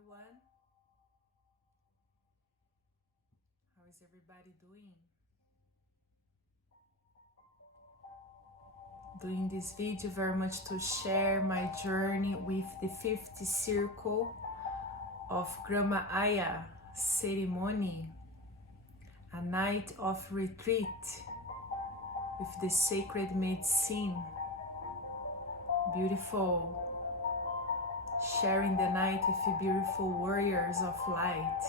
everyone. How is everybody doing? Doing this video very much to share my journey with the 50th circle of Grama Aya ceremony, a night of retreat with the sacred medicine. Beautiful. Sharing the night with the beautiful warriors of light.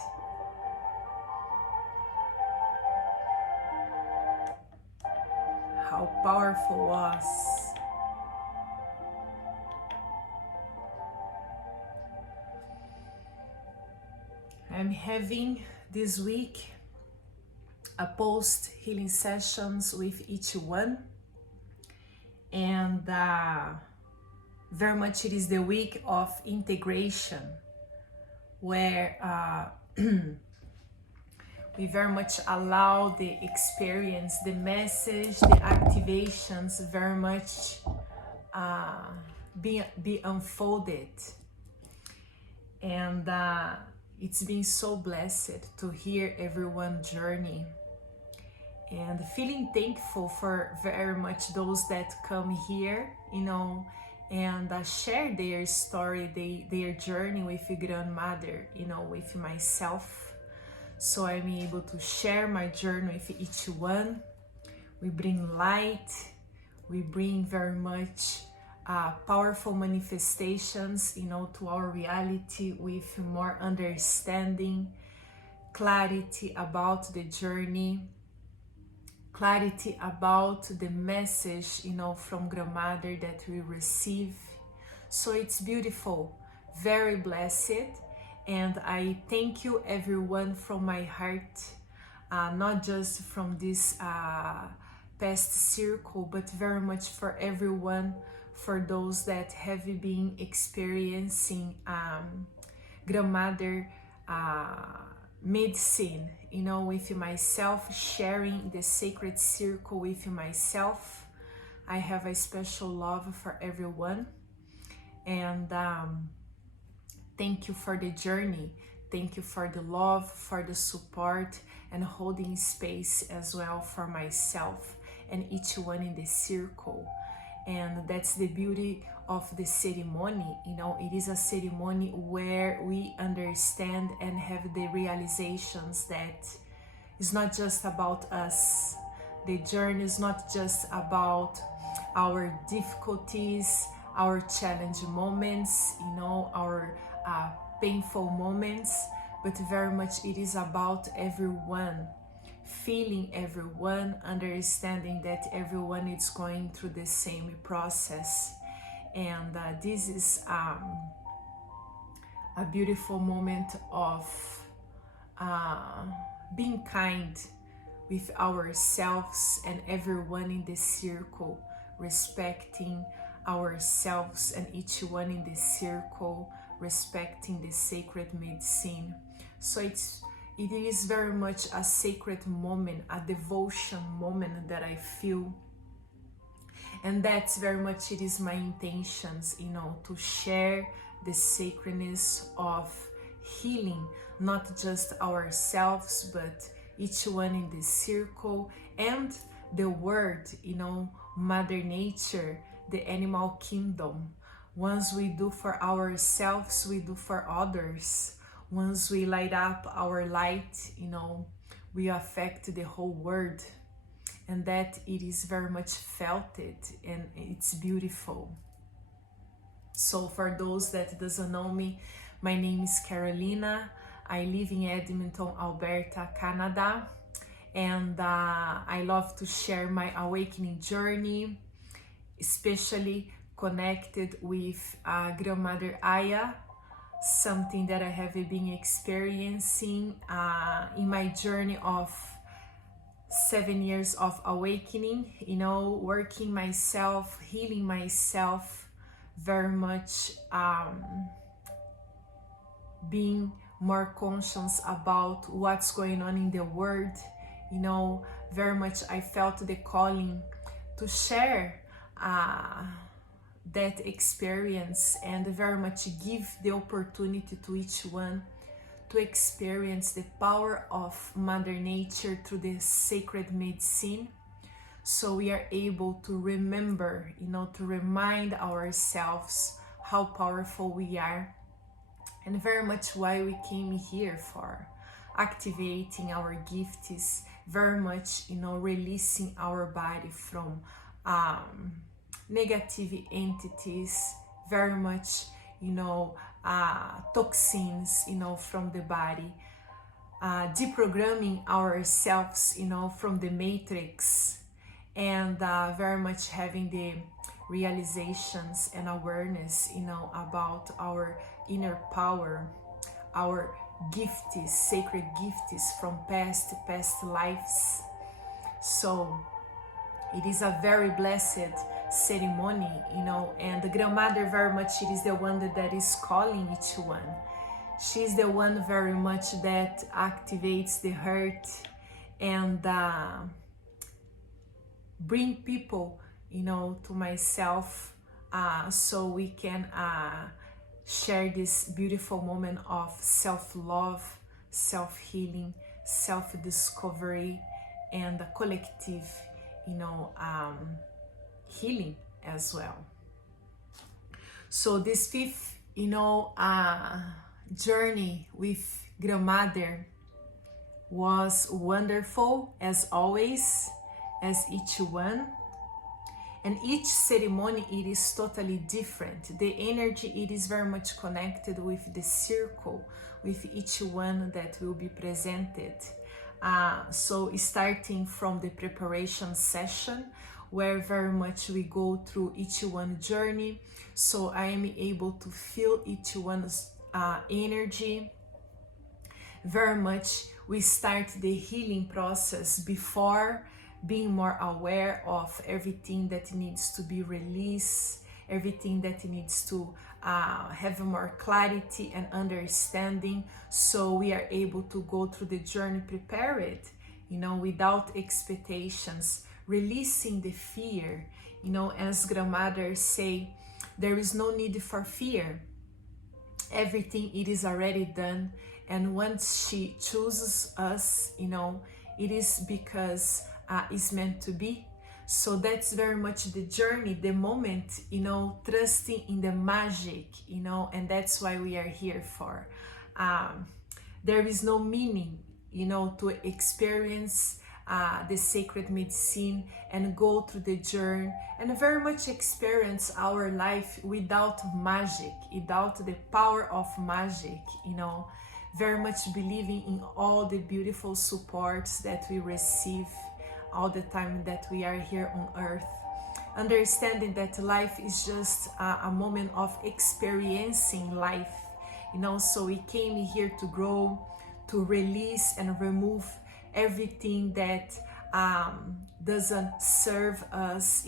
How powerful was. I'm having this week a post healing sessions with each one, and very much it is the week of integration, where we very much allow the experience, the message, the activations very much be unfolded. And it's been so blessed to hear everyone's journey, and feeling thankful for very much those that come here, and share their story, their journey with your grandmother, with myself. So I'm able to share my journey with each one. We bring light, we bring very much powerful manifestations, to our reality, with more understanding, clarity about the journey, clarity about the message, from grandmother that we receive. So it's beautiful, very blessed, and I thank you everyone from my heart, not just from this past circle, but very much for everyone, for those that have been experiencing grandmother medicine, with myself, sharing the sacred circle with myself. I have a special love for everyone, and thank you for the journey. Thank you for the love, for the support, and holding space as well for myself and each one in the circle. And that's the beauty of the ceremony. It is a ceremony where we understand and have the realizations that it's not just about us. The journey is not just about our difficulties, our challenge moments, our painful moments, but very much it is about everyone, feeling everyone, understanding that everyone is going through the same process. And this is a beautiful moment of being kind with ourselves and everyone in the circle, respecting ourselves and each one in the circle, respecting the sacred medicine. So it is very much a sacred moment, a devotion moment that I feel. And that's very much, it is my intentions, to share the sacredness of healing, not just ourselves, but each one in the circle and the world, Mother Nature, the animal kingdom. Once we do for ourselves, we do for others. Once we light up our light, we affect the whole world. And that it is very much felt it, and it's beautiful. So for those that doesn't know me, my name is Carolina. I live in Edmonton, Alberta, Canada, and I love to share my awakening journey, especially connected with Grandmother Aya, something that I have been experiencing in my journey of 7 years of awakening, working myself, healing myself, very much being more conscious about what's going on in the world. Very much I felt the calling to share that experience and very much give the opportunity to each one to experience the power of Mother Nature through the sacred medicine. So we are able to remember, to remind ourselves how powerful we are, and very much why we came here for, activating our gifts, very much, releasing our body from negative entities, very much, toxins, from the body, deprogramming ourselves, from the matrix, and very much having the realizations and awareness, about our inner power, our gifts, sacred gifts from past lives. So it is a very blessed ceremony, and the grandmother very much, it is the one that is calling each one. She's the one very much that activates the heart and bring people, to myself, so we can share this beautiful moment of self-love, self-healing, self-discovery, and collective, healing as well. So this fifth, journey with grandmother was wonderful as always, as each one. And each ceremony, it is totally different. The energy, it is very much connected with the circle, with each one that will be presented. So starting from the preparation session, where very much we go through each one journey. So I am able to feel each one's energy. Very much we start the healing process before, being more aware of everything that needs to be released, everything that needs to have more clarity and understanding. So we are able to go through the journey prepared, without expectations, releasing the fear. As grandmother say, there is no need for fear. Everything, it is already done. And once she chooses us, it is because is meant to be. So that's very much the journey, the moment, trusting in the magic, and that's why we are here for. There is no meaning, to experience the sacred medicine and go through the journey and very much experience our life without magic, without the power of magic, very much believing in all the beautiful supports that we receive all the time that we are here on earth, understanding that life is just a moment of experiencing life, so we came here to grow, to release and remove everything that doesn't serve us,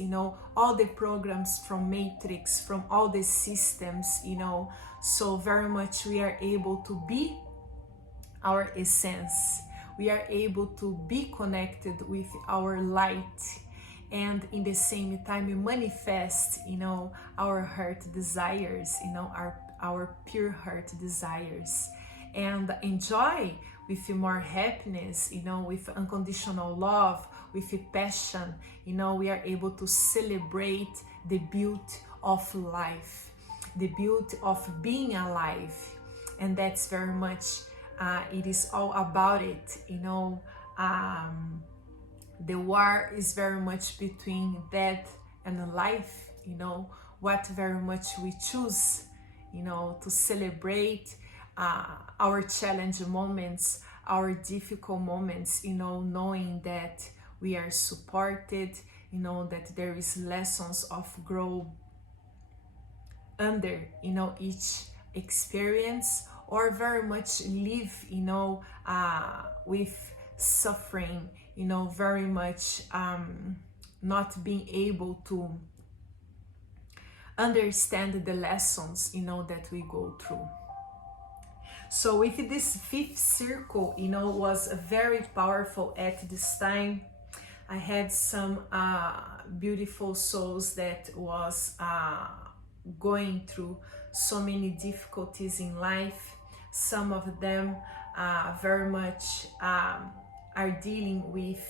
all the programs from matrix, from all the systems, so very much we are able to be our essence. We are able to be connected with our light, and in the same time we manifest, our heart desires, our pure heart desires, and enjoy with more happiness, with unconditional love, with passion. We are able to celebrate the beauty of life, the beauty of being alive, and that's very much it is all about it. The war is very much between death and life, what very much we choose, to celebrate our challenge moments, our difficult moments, knowing that we are supported, that there is lessons of growth under, each experience, or very much live, with suffering, very much not being able to understand the lessons, that we go through. So with this fifth circle, was very powerful at this time. I had some beautiful souls that was going through so many difficulties in life. Some of them very much are dealing with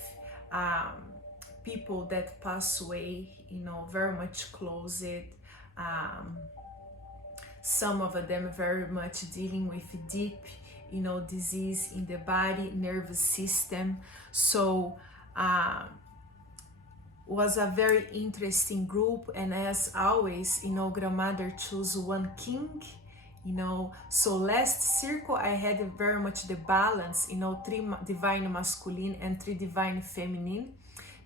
people that pass away, very much closed. Um, some of them very much dealing with deep, disease in the body, nervous system. So was a very interesting group, and as always, grandmother chose one king, so last circle I had very much the balance, 3 divine masculine and 3 divine feminine.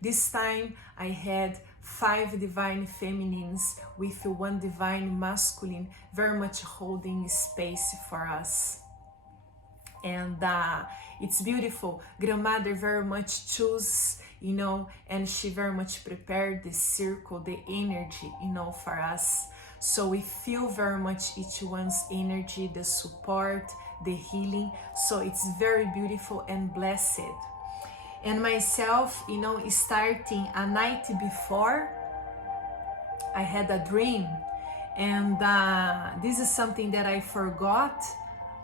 This time I had 5 divine feminines with 1 divine masculine, very much holding space for us. And it's beautiful. Grandmother very much chose, and she very much prepared the circle, the energy, for us. So we feel very much each one's energy, the support, the healing. So it's very beautiful and blessed. And myself, starting a night before, I had a dream. And this is something that I forgot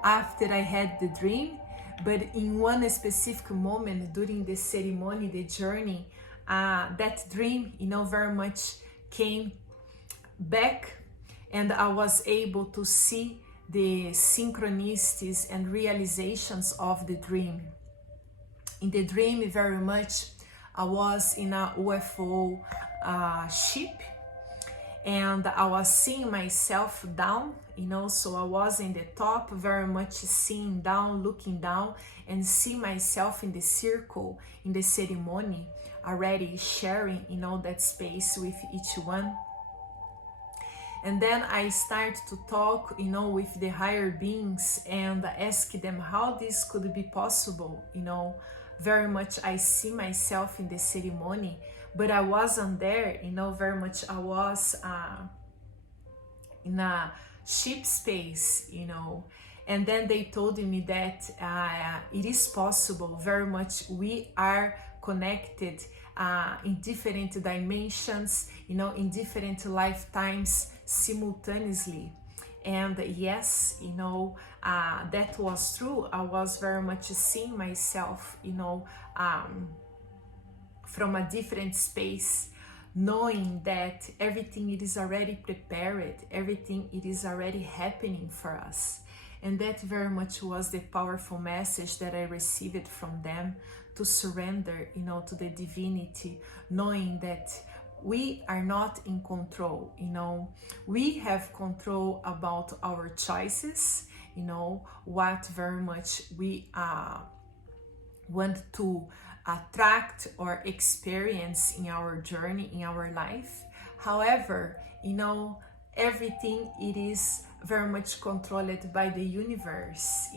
after I had the dream. But in one specific moment during the ceremony, the journey, that dream, very much came back, and I was able to see the synchronicities and realizations of the dream. In the dream, very much, I was in a UFO ship, and I was seeing myself down, so I was in the top, very much seeing down, looking down, and see myself in the circle, in the ceremony, already sharing, that space with each one. And then I start to talk, with the higher beings and ask them how this could be possible, very much I see myself in the ceremony, but I wasn't there, very much I was in a ship space, and then they told me that it is possible, very much we are connected in different dimensions, in different lifetimes simultaneously. And yes, that was true. I was very much seeing myself, from a different space, knowing that everything it is already prepared, everything it is already happening for us. And that very much was the powerful message that I received from them, to surrender, to the divinity, knowing that we are not in control, we have control about our choices, what very much we want to attract or experience in our journey, in our life. However, everything it is very much controlled by the universe,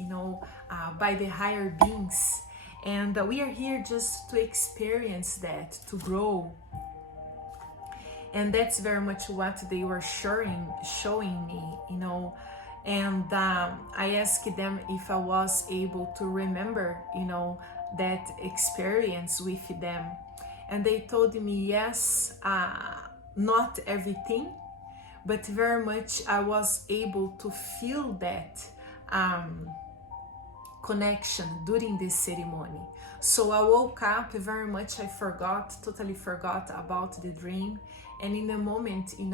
by the higher beings. And we are here just to experience that, to grow. And that's very much what they were showing me, And I asked them if I was able to remember, that experience with them. And they told me, yes, not everything, but very much I was able to feel that connection during this ceremony. So I woke up very much, I totally forgot about the dream. And in the moment, in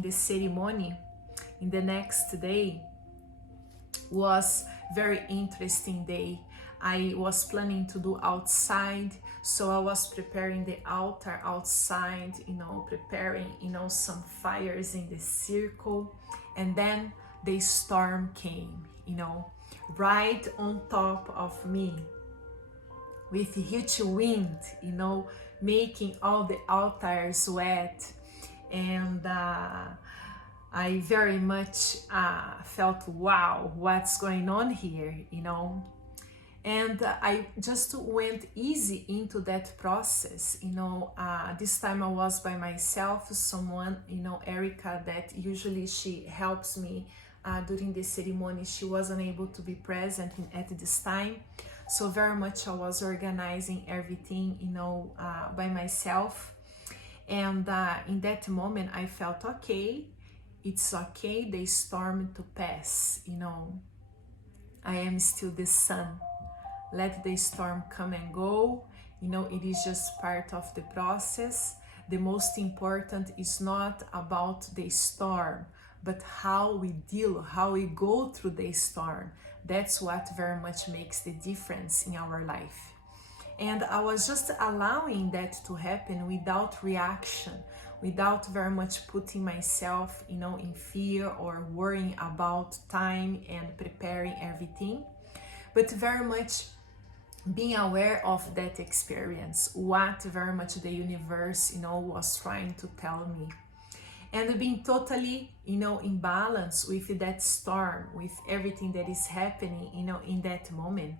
the ceremony, in the next day, was very interesting day. I was planning to do outside, so I was preparing the altar outside, preparing, some fires in the circle. And then the storm came, right on top of me, with huge wind, making all the altars wet. And I very much felt, wow, what's going on here, And I just went easy into that process, this time I was by myself, someone, Erica, that usually she helps me during the ceremony. She wasn't able to be present at this time. So very much I was organizing everything, by myself. And in that moment I felt okay, it's okay the storm to pass, you know. I am still the sun. Let the storm come and go. You know, it is just part of the process. The most important is not about the storm, but how we deal, how we go through the storm. That's what very much makes the difference in our life. And I was just allowing that to happen without reaction, without very much putting myself, you know, in fear or worrying about time and preparing everything, but very much being aware of that experience, what very much the universe, you know, was trying to tell me. And being totally, you know, in balance with that storm, with everything that is happening, you know, in that moment.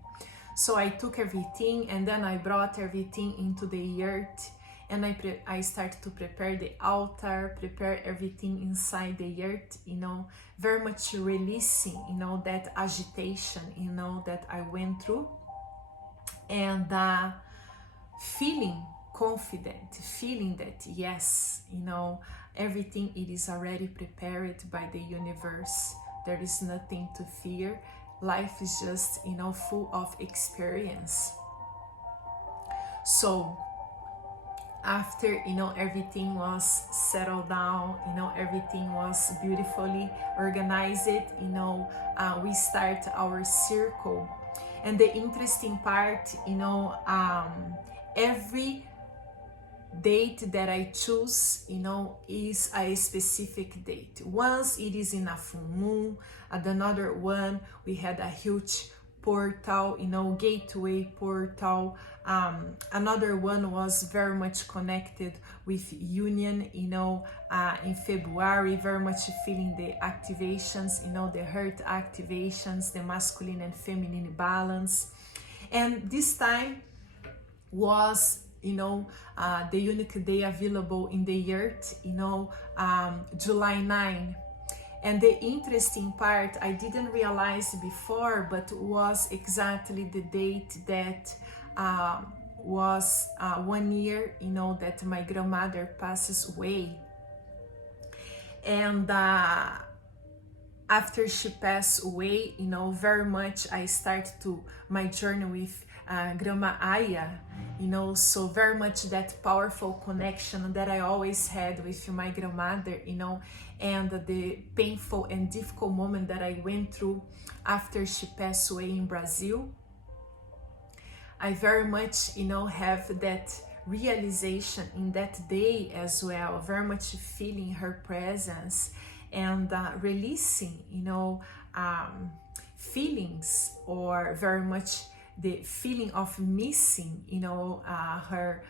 So I took everything and then I brought everything into the earth, and I started to prepare the altar, prepare everything inside the earth, you know, very much releasing, you know, that agitation, you know, that I went through, and feeling confident, feeling that yes, you know, everything, it is already prepared by the universe. There is nothing to fear. Life is just, you know, full of experience. So after, you know, everything was settled down, you know, everything was beautifully organized, you know, we start our circle. And the interesting part, you know, every date that I choose, you know, is a specific date. Once it is in a full moon, at another one we had a huge portal, you know, gateway portal. Another one was very much connected with union, you know, in February, very much feeling the activations, you know, the heart activations, the masculine and feminine balance. And this time was, you know, the unique day available in the earth, you know, July 9. And the interesting part, I didn't realize before, but was exactly the date that was 1 year, you know, that my grandmother passes away. And after she passed away, you know, very much I started to my journey with Grandma Aya, you know, so very much that powerful connection that I always had with my grandmother, you know, and the painful and difficult moment that I went through after she passed away in Brazil. I very much, you know, have that realization in that day as well, very much feeling her presence and releasing, you know, feelings, or very much the feeling of missing, you know, her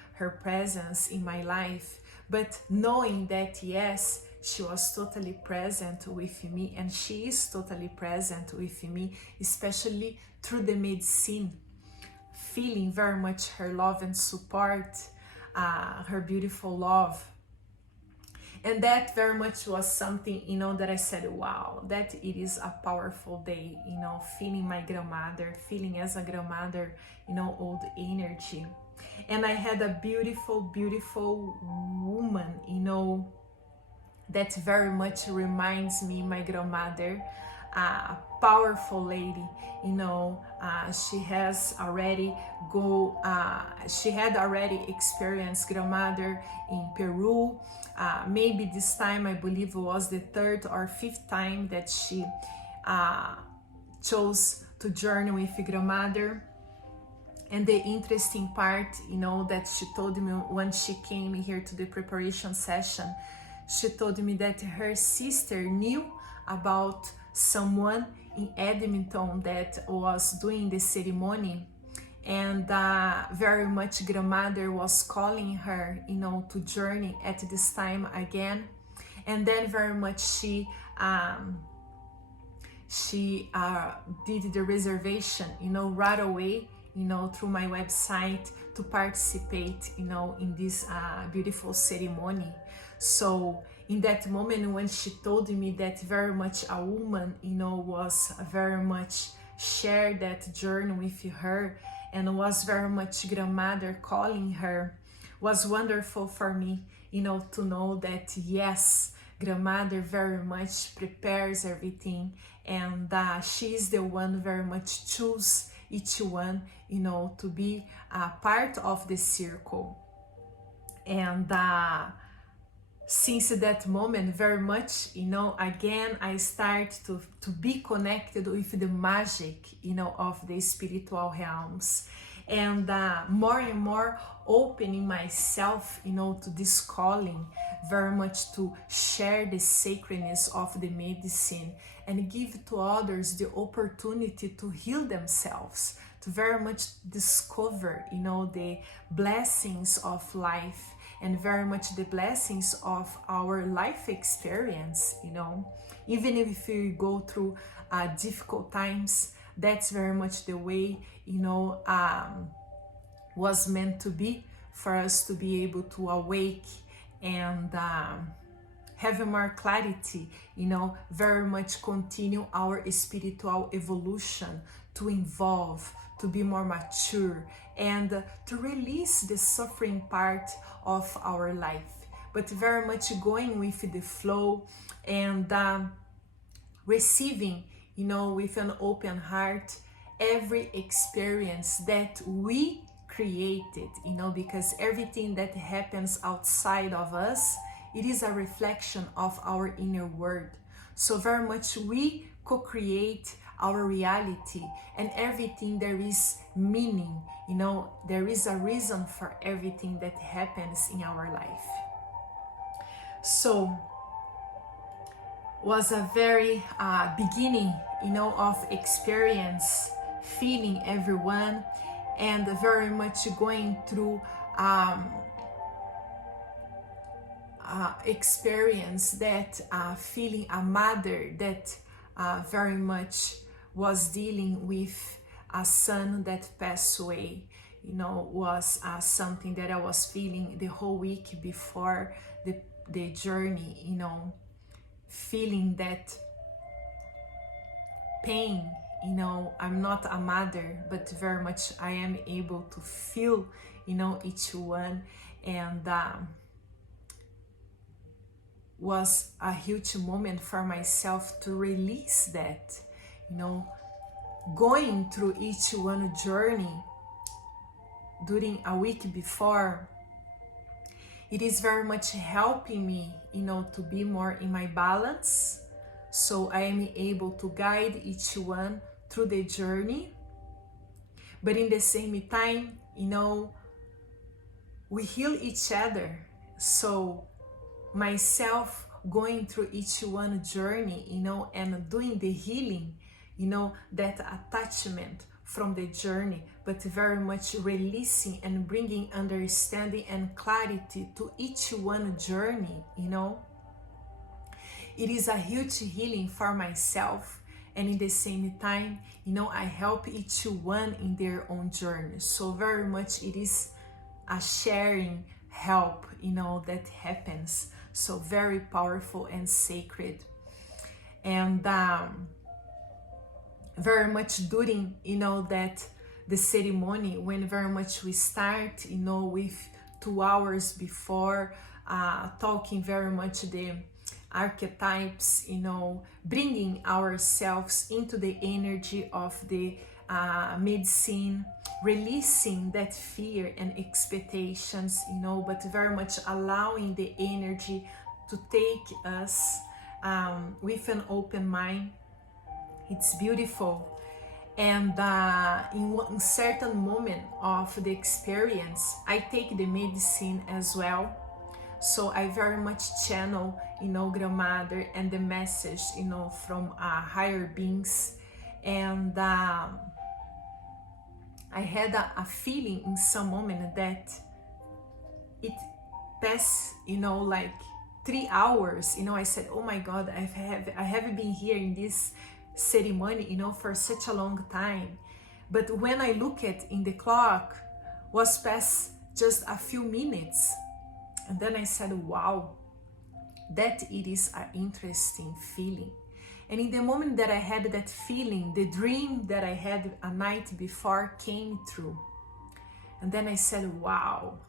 presence in my life, but knowing that yes, she was totally present with me, and she is totally present with me, especially through the medicine, feeling very much her love and support, her beautiful love. And that very much was something, you know, that I said, wow, that it is a powerful day, you know, feeling my grandmother, feeling as a grandmother, you know, old energy. And I had a beautiful, beautiful woman, you know, that very much reminds me my grandmother, a powerful lady, you know. She has already she had already experienced grandmother in Peru. Maybe this time, I believe, was the 3rd or 5th time that she chose to journey with grandmother. And the interesting part, you know, that she told me when she came here to the preparation session, she told me that her sister knew about someone in Edmonton that was doing the ceremony, and very much grandmother was calling her, you know, to journey at this time again. And then very much she did the reservation, you know, right away, you know, through my website to participate, you know, in this beautiful ceremony. So in that moment when she told me that very much a woman, you know, was very much shared that journey with her, and was very much grandmother calling her, was wonderful for me, you know, to know that yes, Grandmother very much prepares everything, and she's the one very much choose each one, you know, to be a part of the circle. And since that moment, very much, you know, again, I start to be connected with the magic, you know, of the spiritual realms, and more opening myself, you know, to this calling, very much to share the sacredness of the medicine and give to others the opportunity to heal themselves, to very much discover, you know, the blessings of life and very much the blessings of our life experience, you know. Even if we go through difficult times, that's very much the way, you know, was meant to be, for us to be able to awake and have more clarity, you know, very much continue our spiritual evolution, to evolve, to be more mature, and to release the suffering part of our life, but very much going with the flow and receiving, you know, with an open heart every experience that we created, you know, because everything that happens outside of us, it is a reflection of our inner world. So very much we co-create our reality, and everything there is meaning, you know, there is a reason for everything that happens in our life. So was a very beginning, you know, of experience, feeling everyone, and very much going through experience that feeling a mother that very much was dealing with a son that passed away, you know, was something that I was feeling the whole week before the journey, you know, feeling that pain, you know. I'm not a mother, but very much I am able to feel, you know, each one, and was a huge moment for myself to release that, you know, going through each one journey during a week before. It is very much helping me, you know, to be more in my balance, so I am able to guide each one through the journey, but in the same time, you know, we heal each other. So myself going through each one journey, you know, and doing the healing, you know, that attachment from the journey, but very much releasing and bringing understanding and clarity to each one journey, you know. It is a huge healing for myself, and in the same time, you know, I help each one in their own journey. So very much it is a sharing help, you know, that happens. So very powerful and sacred. And very much during, you know, that the ceremony, when very much we start, you know, with 2 hours before, talking very much the archetypes, you know, bringing ourselves into the energy of the medicine, releasing that fear and expectations, you know, but very much allowing the energy to take us with an open mind. It's beautiful. And in one certain moment of the experience, I take the medicine as well. So I very much channel, you know, Grandmother and the message, you know, from higher beings. And I had a feeling in some moment that it passed, you know, like 3 hours. You know, I said, oh my God, I haven't been here in this ceremony, you know, for such a long time. But when I look at in the clock, was past just a few minutes. And then I said, wow, that it is an interesting feeling. And in the moment that I had that feeling, the dream that I had a night before came true. And then I said, wow,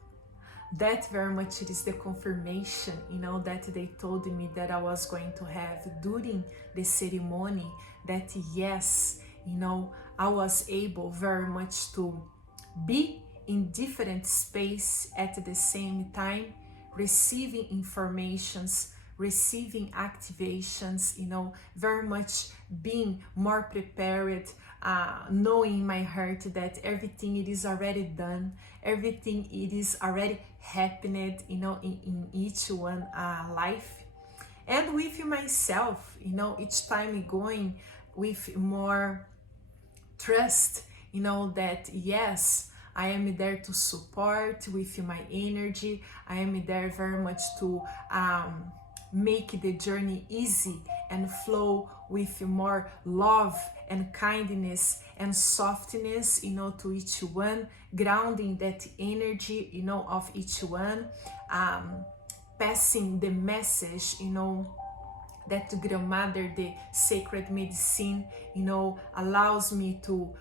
that very much it is the confirmation, you know, that they told me that I was going to have during the ceremony, that yes, you know, I was able very much to be in different space at the same time, receiving informations, receiving activations, you know, very much being more prepared, knowing in my heart that everything it is already done, everything it is already happened, you know, in each one life. And with myself, you know, each time going with more trust, you know, that yes, I am there to support with my energy. I am there very much to make the journey easy and flow with more love and kindness and softness, you know, to each one, grounding that energy, you know, of each one, passing the message, you know, that grandmother, the sacred medicine, you know, allows me to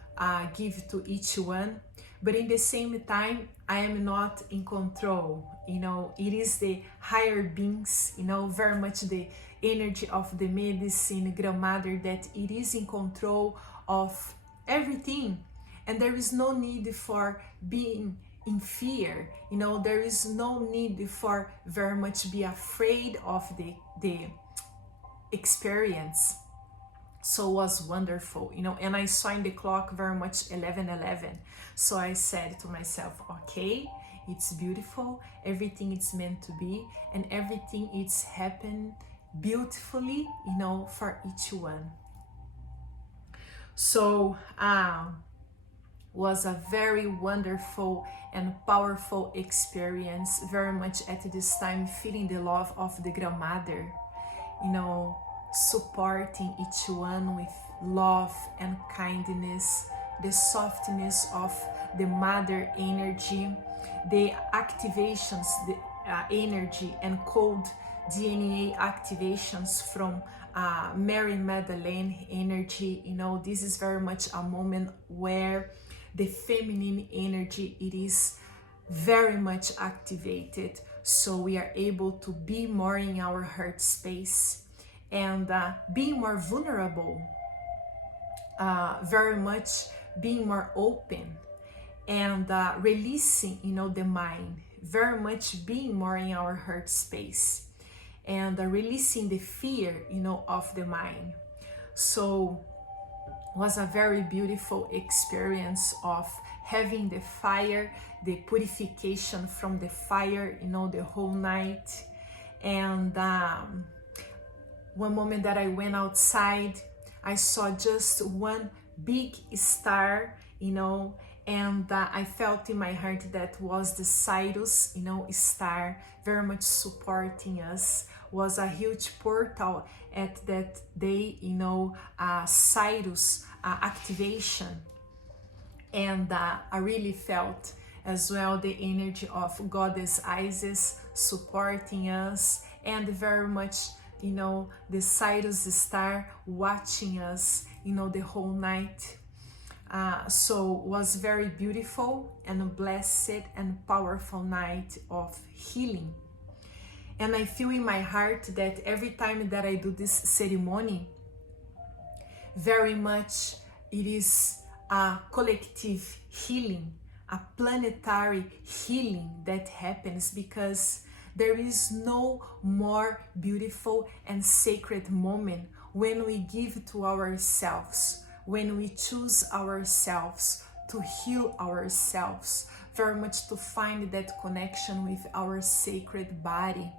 give to each one. But in the same time, I am not in control, you know, it is the higher beings, you know, very much the energy of the medicine grandmother, that it is in control of everything. And there is no need for being in fear, you know, there is no need for very much be afraid of the experience. So it was wonderful, you know, and I saw in the clock very much 11:11. So I said to myself, okay, it's beautiful, everything it's meant to be, and everything it's happened beautifully, you know, for each one. So was a very wonderful and powerful experience, very much at this time feeling the love of the grandmother, you know, supporting each one with love and kindness, the softness of the mother energy, the activations, the energy and code DNA activations from Mary Magdalene energy. You know, this is very much a moment where the feminine energy, it is very much activated, so we are able to be more in our heart space and being more vulnerable, very much being more open and releasing, you know, the mind, very much being more in our heart space and releasing the fear, you know, of the mind. So was a very beautiful experience of having the fire, the purification from the fire, you know, the whole night. And one moment that I went outside, I saw just one big star, you know, and I felt in my heart that was the Cyrus, you know, star, very much supporting us. Was a huge portal at that day, you know, Cyrus activation. And I really felt as well the energy of Goddess Isis supporting us, and very much, you know, the Cyrus star watching us, you know, the whole night. So was very beautiful and a blessed and powerful night of healing. And I feel in my heart that every time that I do this ceremony, very much it is a collective healing, a planetary healing that happens, because there is no more beautiful and sacred moment when we give to ourselves, when we choose ourselves to heal ourselves, very much to find that connection with our sacred body,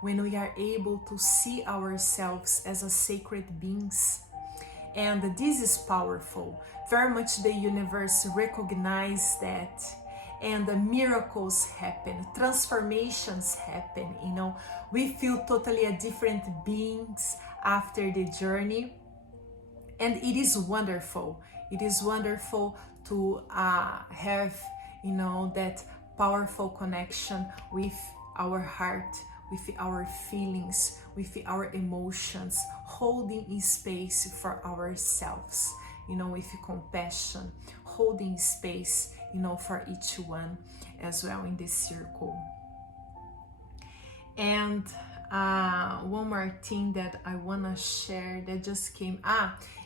when we are able to see ourselves as a sacred beings. And this is powerful. Very much the universe recognizes that, and the miracles happen, transformations happen, you know. We feel totally a different beings after the journey, and it is wonderful. It is wonderful to have, you know, that powerful connection with our heart, with our feelings, with our emotions, holding in space for ourselves, you know, with compassion, holding space, you know, for each one as well in this circle. And one more thing that I want to share that just came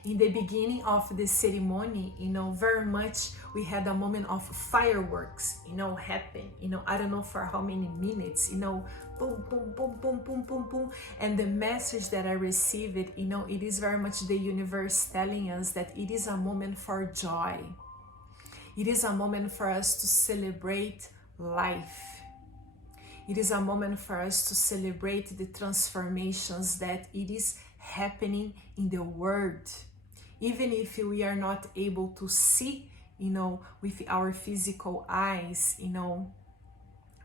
in the beginning of the ceremony, you know, very much we had a moment of fireworks, you know, happen, you know, I don't know for how many minutes, you know, boom, boom, boom, boom, boom, boom, boom. And the message that I received, you know, it is very much the universe telling us that it is a moment for joy. It is a moment for us to celebrate life. It is a moment for us to celebrate the transformations that it is happening in the world. Even if we are not able to see, you know, with our physical eyes, you know,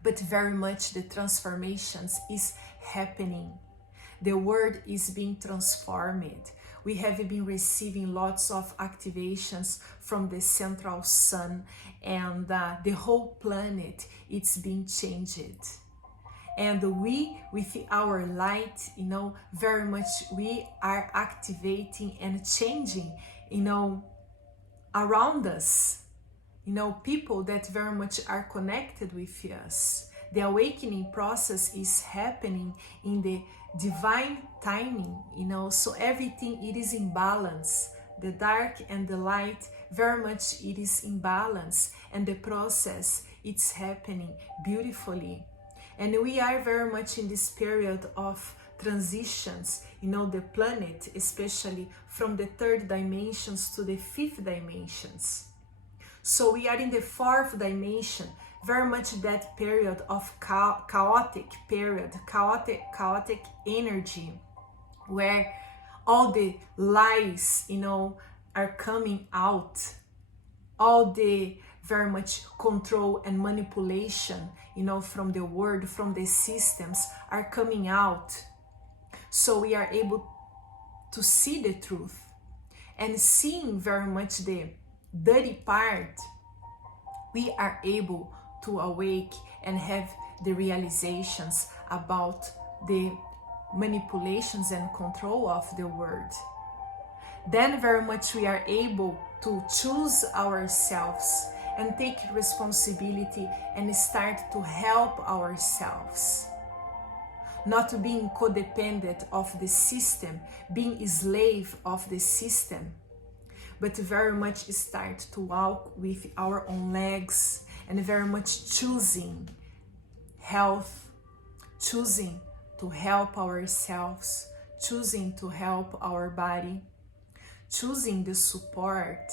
but very much the transformations is happening. The world is being transformed. We have been receiving lots of activations from the central sun, and the whole planet, it's being changed. And we, with our light, you know, very much we are activating and changing, you know, around us, you know, people that very much are connected with us. The awakening process is happening in the divine timing, you know, so everything, it is in balance. The dark and the light, very much it is in balance, and the process, it's happening beautifully. And we are very much in this period of transitions, you know, the planet, especially from the third dimensions to the fifth dimensions. So we are in the fourth dimension, very much that period of chaotic period, chaotic energy, where all the lies, you know, are coming out, all the very much control and manipulation, you know, from the world, from the systems are coming out. So we are able to see the truth, and seeing very much the dirty part, we are able to awake and have the realizations about the manipulations and control of the world. Then very much we are able to choose ourselves and take responsibility and start to help ourselves. Not being codependent of the system, being a slave of the system, but very much start to walk with our own legs and very much choosing health, choosing to help ourselves, choosing to help our body, choosing the support.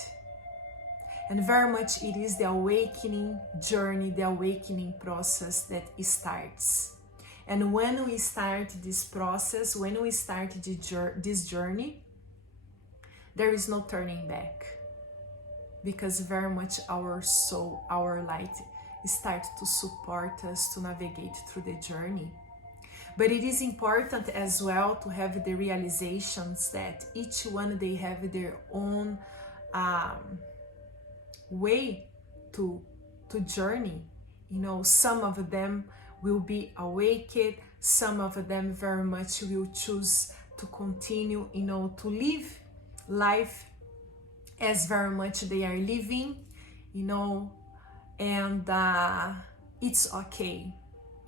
And very much it is the awakening journey, the awakening process that starts. And when we start this process, when we start this journey, there is no turning back, because very much our soul, our light starts to support us to navigate through the journey. But it is important as well to have the realizations that each one, they have their own way to journey. You know, some of them will be awakened, some of them very much will choose to continue, you know, to live life as very much they are living, you know, and it's okay.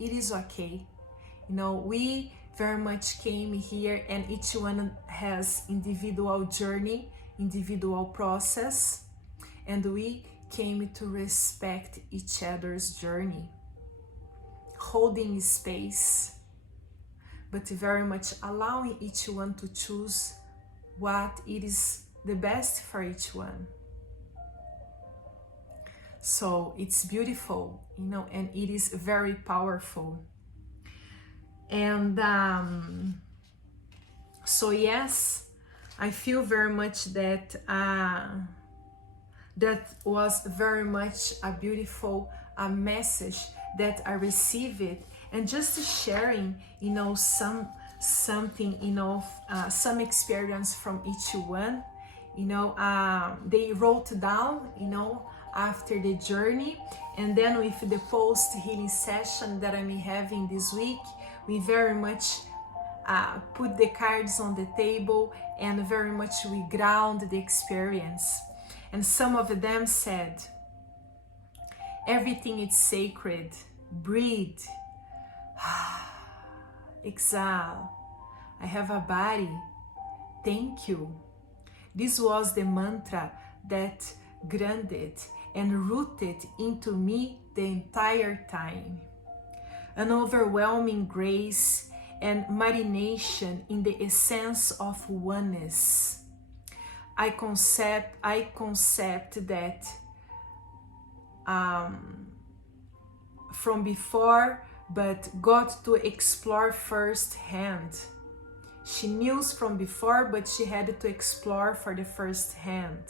It is okay. You know, we very much came here, and each one has individual journey, individual process, and we came to respect each other's journey, holding space, but very much allowing each one to choose what it is the best for each one. So it's beautiful, you know, and it is very powerful. And so yes, I feel very much that that was very much a beautiful message that I received, and just sharing, you know, something, you know, some experience from each one, you know, they wrote down, you know, after the journey. And then with the post healing session that I'm having this week, we very much put the cards on the table, and very much we ground the experience. And some of them said, everything is sacred, breathe. exhale. I have a body. Thank you. This was the mantra that grounded and rooted into me the entire time. An overwhelming grace and marination in the essence of oneness. I concept that from before, but got to explore firsthand. She knew from before, but she had to explore for the first hand.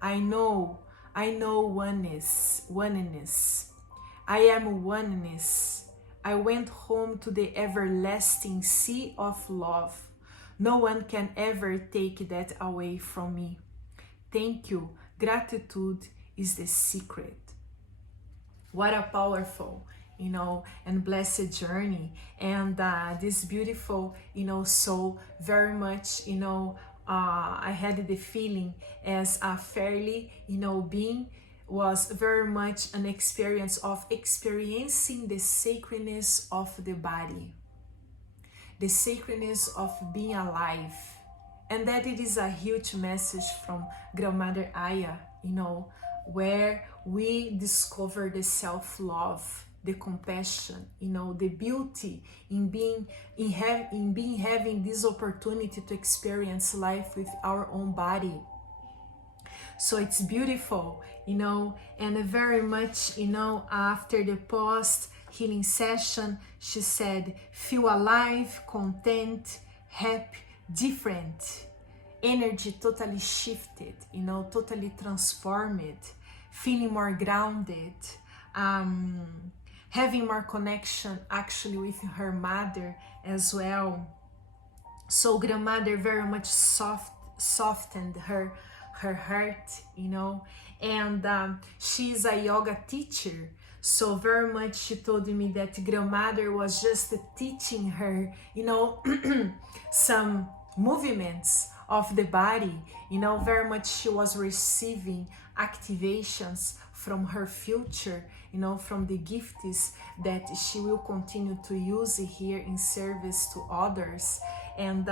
I know oneness. I am oneness. I went home to the everlasting sea of love. No one can ever take that away from me. Thank you. Gratitude is the secret. What a powerful, and blessed journey. And this beautiful, soul, very much, I had the feeling as a fairly, being, was very much an experience of experiencing the sacredness of the body, the sacredness of being alive. And that it is a huge message from Grandmother Aya, where we discover the self-love, the compassion, the beauty in having this opportunity to experience life with our own body. So it's beautiful, and very much, after the post healing session, she said, feel alive, content, happy, different. Energy totally shifted, totally transformed, feeling more grounded, having more connection actually with her mother as well. So grandmother very much softened her heart, and she's a yoga teacher. So very much she told me that grandmother was just teaching her, some movements of the body, very much she was receiving activations from her future, from the gifts that she will continue to use here in service to others. And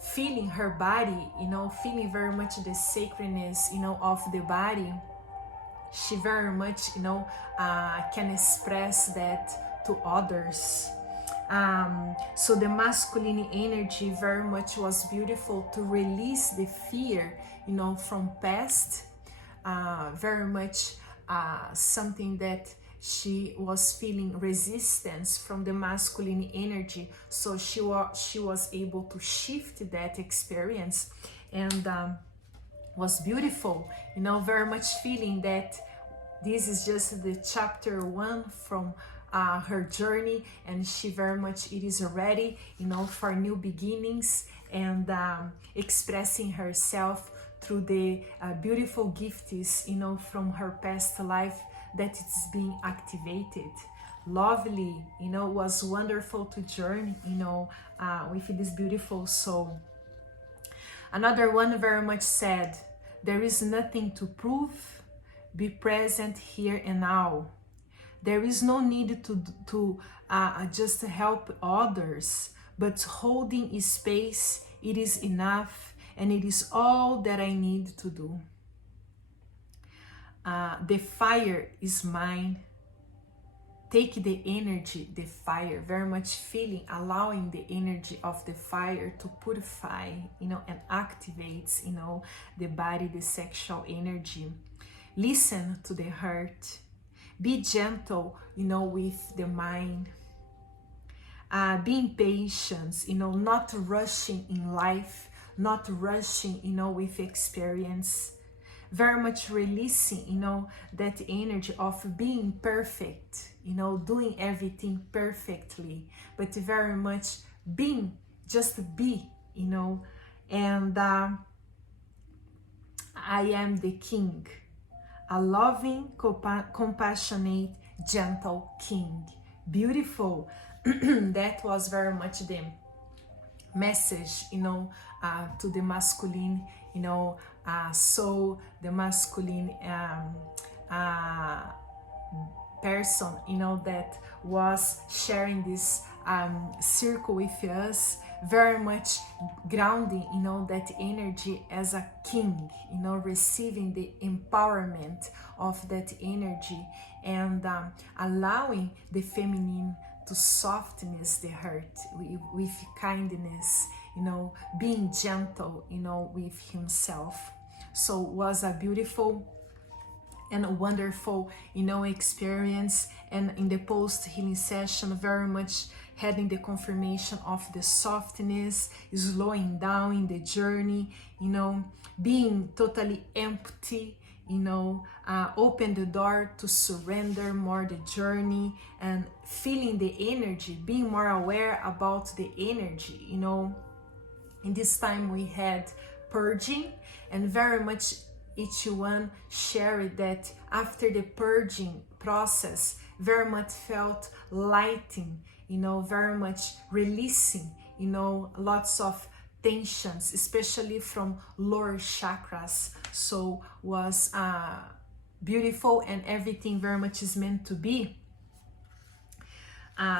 feeling her body, feeling very much the sacredness, of the body, she very much, can express that to others. So the masculine energy very much was beautiful to release the fear, from past, very much something that she was feeling resistance from the masculine energy. So she was able to shift that experience, and was beautiful, very much feeling that this is just the chapter 1 from her journey, and she very much it is ready, for new beginnings, and expressing herself through the beautiful gifts, from her past life that it's being activated. Lovely, was wonderful to journey, with this beautiful soul. Another one very much said, there is nothing to prove, be present here and now. There is no need to just help others, but holding space, it is enough, and it is all that I need to do. The fire is mine. Take the energy, the fire, very much feeling, allowing the energy of the fire to purify, and activates, the body, the sexual energy. Listen to the heart. Be gentle, with the mind. Being patient, not rushing in life, not rushing, with experience. Very much releasing, that energy of being perfect, doing everything perfectly, but very much being, just be, and I am the king, a loving, compassionate, gentle king. Beautiful. That was very much the message, to the masculine, so the masculine person, that was sharing this circle with us, very much grounding, that energy as a king, receiving the empowerment of that energy, and allowing the feminine to softness the heart with kindness, being gentle, with himself. So was a beautiful and a wonderful, experience. And in the post healing session, very much having the confirmation of the softness, slowing down in the journey, being totally empty, open the door to surrender more the journey, and feeling the energy, being more aware about the energy, In this time we had purging, and very much each one shared that after the purging process, very much felt lighting, very much releasing, lots of tensions, especially from lower chakras. So was beautiful, and everything very much is meant to be.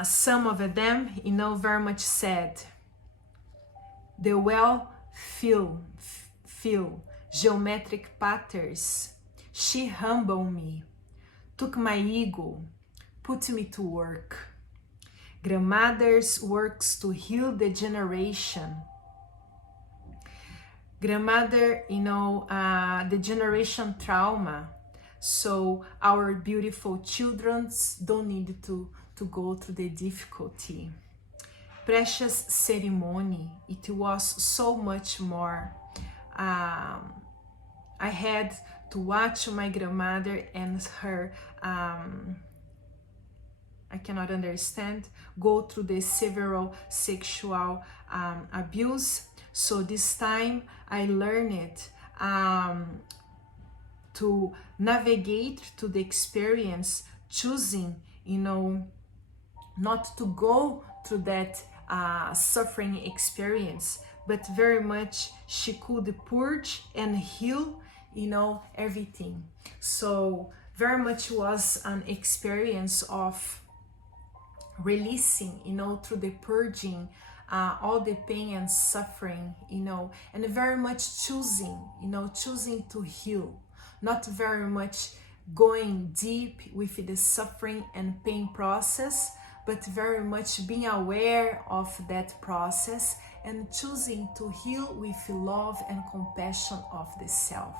Some of them, very much said, the well feel geometric patterns. She humbled me, took my ego, put me to work. Grandmother's works to heal the generation. Grandmother, the generation trauma. So our beautiful children don't need to go through the difficulty. Precious ceremony. It was so much more. I had to watch my grandmother and her, I cannot understand, go through the several sexual abuse. So this time I learned to navigate to the experience, choosing, not to go through that suffering experience, but very much she could purge and heal, everything. So very much was an experience of releasing, through the purging, all the pain and suffering, and very much choosing to heal, not very much going deep with the suffering and pain process, but very much being aware of that process and choosing to heal with love and compassion of the self,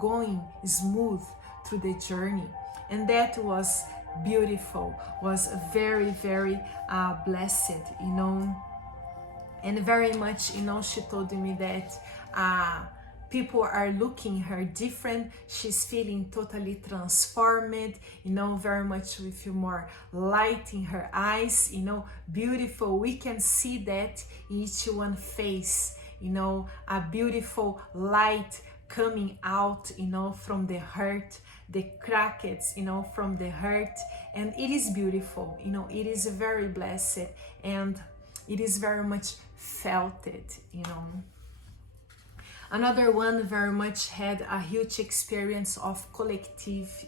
going smooth through the journey. And that was beautiful, was very, very blessed, and very much, she told me that people are looking her different. She's feeling totally transformed, very much with more light in her eyes, beautiful. We can see that in each one face, a beautiful light coming out, from the heart, the crackets, from the heart. And it is beautiful, it is very blessed, and it is very much felt it, Another one very much had a huge experience of collective,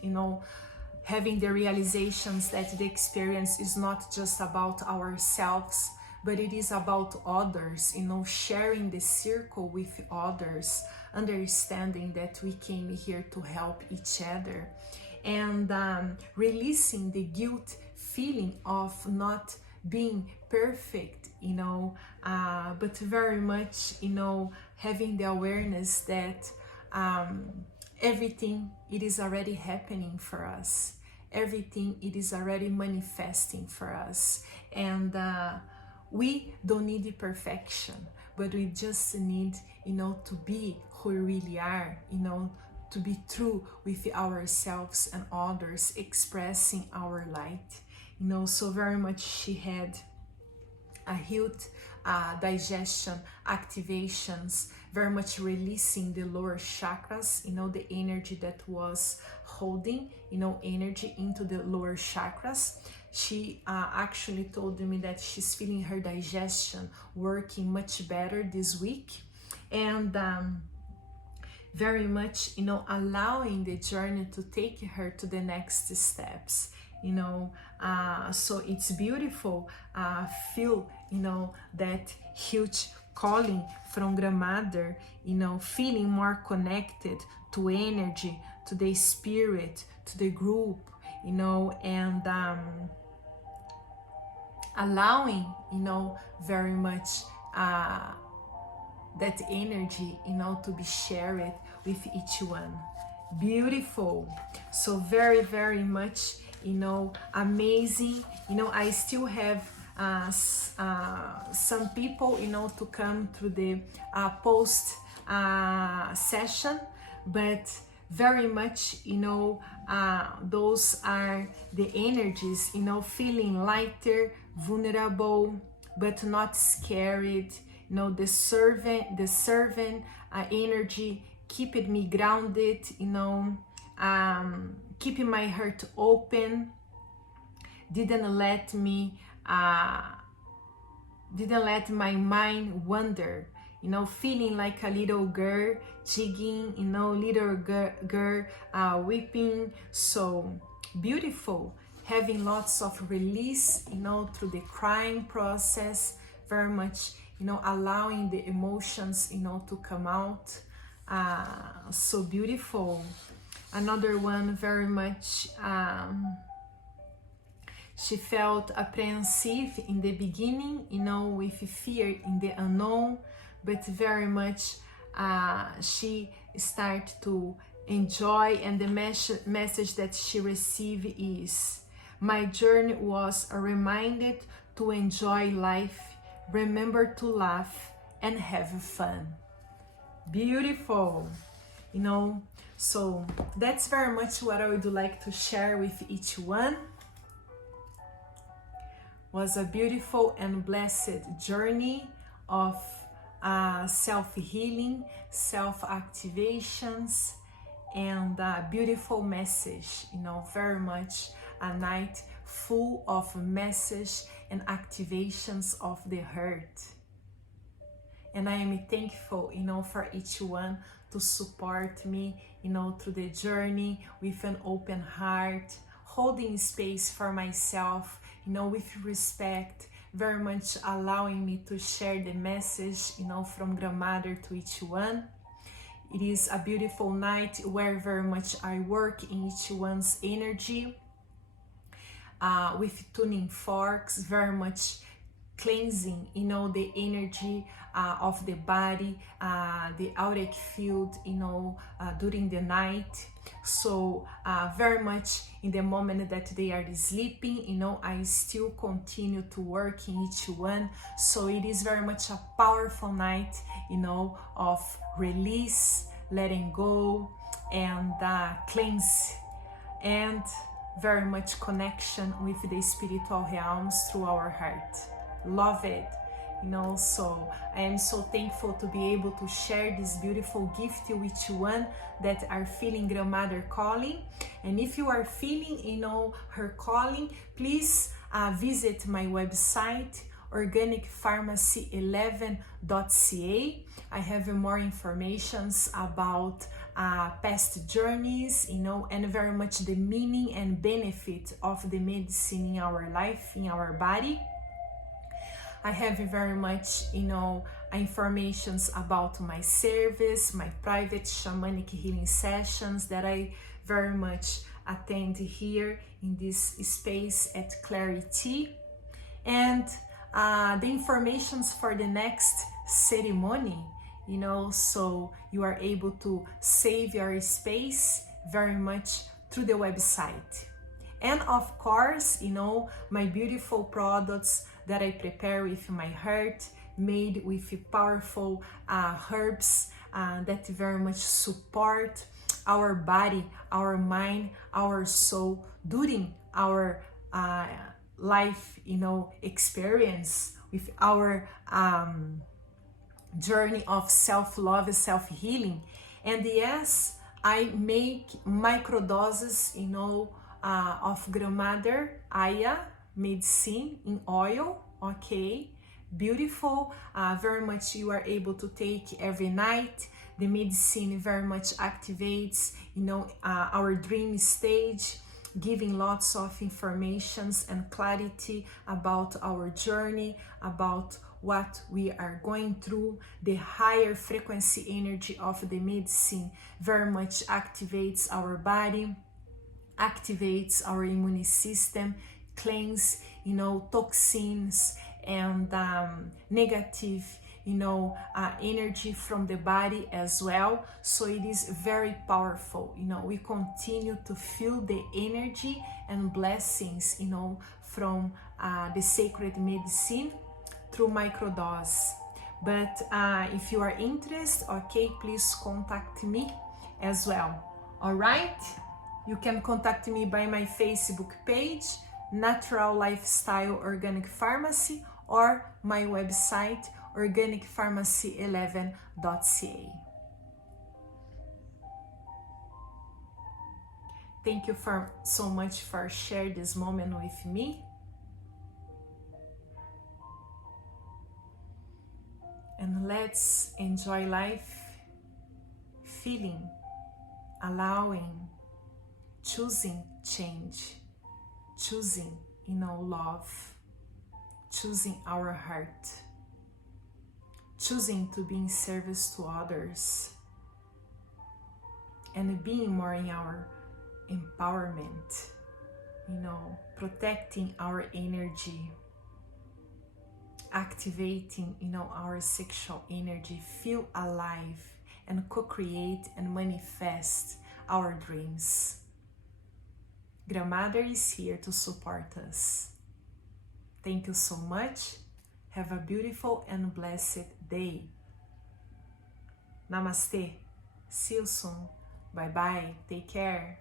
having the realizations that the experience is not just about ourselves, but it is about others, sharing the circle with others, understanding that we came here to help each other, and releasing the guilt feeling of not being perfect, but very much, having the awareness that everything, it is already happening for us. Everything, it is already manifesting for us. And we don't need the perfection, but we just need, to be who we really are, to be true with ourselves and others, expressing our light. So very much she had a huge digestion activations, very much releasing the lower chakras, the energy that was holding, energy into the lower chakras. She actually told me that she's feeling her digestion working much better this week, and very much, allowing the journey to take her to the next steps, you know. So it's beautiful. Feel, you know, that huge calling from grandmother, you know, feeling more connected to energy, to the spirit, to the group, you know, and allowing, you know, very much that energy, you know, to be shared with each one. Beautiful. So very, very much, you know, amazing. You know, I still have some people, you know, to come through the post session, but very much, you know, those are the energies, you know, feeling lighter, vulnerable, but not scared. You know, the servant energy keeping me grounded, you know, keeping my heart open, didn't let my mind wander, you know, feeling like a little girl jigging, you know, little girl weeping. So beautiful, having lots of release, you know, through the crying process, very much, you know, allowing the emotions, you know, to come out. So beautiful. Another one, very much, she felt apprehensive in the beginning, you know, with fear in the unknown, but very much she started to enjoy, and the message that she received is, my journey was a reminder to enjoy life, remember to laugh and have fun. Beautiful, you know. So that's very much what I would like to share with each one. Was a beautiful and blessed journey of self-healing, self-activations, and a beautiful message, you know, very much a night full of message and activations of the heart. And I am thankful, you know, for each one to support me, you know, through the journey with an open heart, holding space for myself, you know, with respect, very much allowing me to share the message, you know, from grandmother to each one. It is a beautiful night where very much I work in each one's energy with tuning forks, very much cleansing, you know, the energy of the body, the auric field, you know, during the night. So very much in the moment that they are sleeping, you know, I still continue to work in each one. So it is very much a powerful night, you know, of release, letting go, and cleanse, and very much connection with the spiritual realms through our heart. Love it, you know. So I am so thankful to be able to share this beautiful gift with each one that are feeling grandmother calling. And if you are feeling, you know, her calling, please visit my website, organicpharmacy11.ca. I have more informations about past journeys, you know, and very much the meaning and benefit of the medicine in our life, in our body. I have very much, you know, informations about my service, my private shamanic healing sessions that I very much attend here in this space at Clarity. And the informations for the next ceremony, you know, so you are able to save your space very much through the website. And of course, you know, my beautiful products that I prepare with my heart, made with powerful herbs that very much support our body, our mind, our soul during our life, you know, experience with our journey of self-love, self-healing. And yes, I make microdoses, you know, of grandmother Aya medicine in oil. Okay, beautiful. Very much you are able to take every night. The medicine very much activates, you know, our dream stage, giving lots of informations and clarity about our journey, about what we are going through. The higher frequency energy of the medicine very much activates our body, activates our immune system, cleanse, toxins and negative, energy from the body as well. So it is very powerful. We continue to feel the energy and blessings, from the sacred medicine through microdose. But if you are interested, okay, please contact me as well. All right, you can contact me by my Facebook page, Natural Lifestyle Organic Pharmacy, or my website, organicpharmacy11.ca. Thank you so much for sharing this moment with me. And let's enjoy life, feeling, allowing, choosing change, choosing, love, choosing our heart, choosing to be in service to others, and being more in our empowerment, protecting our energy, activating, our sexual energy, feel alive, and co-create and manifest our dreams. Grandmother is here to support us. Thank you so much. Have a beautiful and blessed day. Namaste. See you soon. Bye bye. Take care.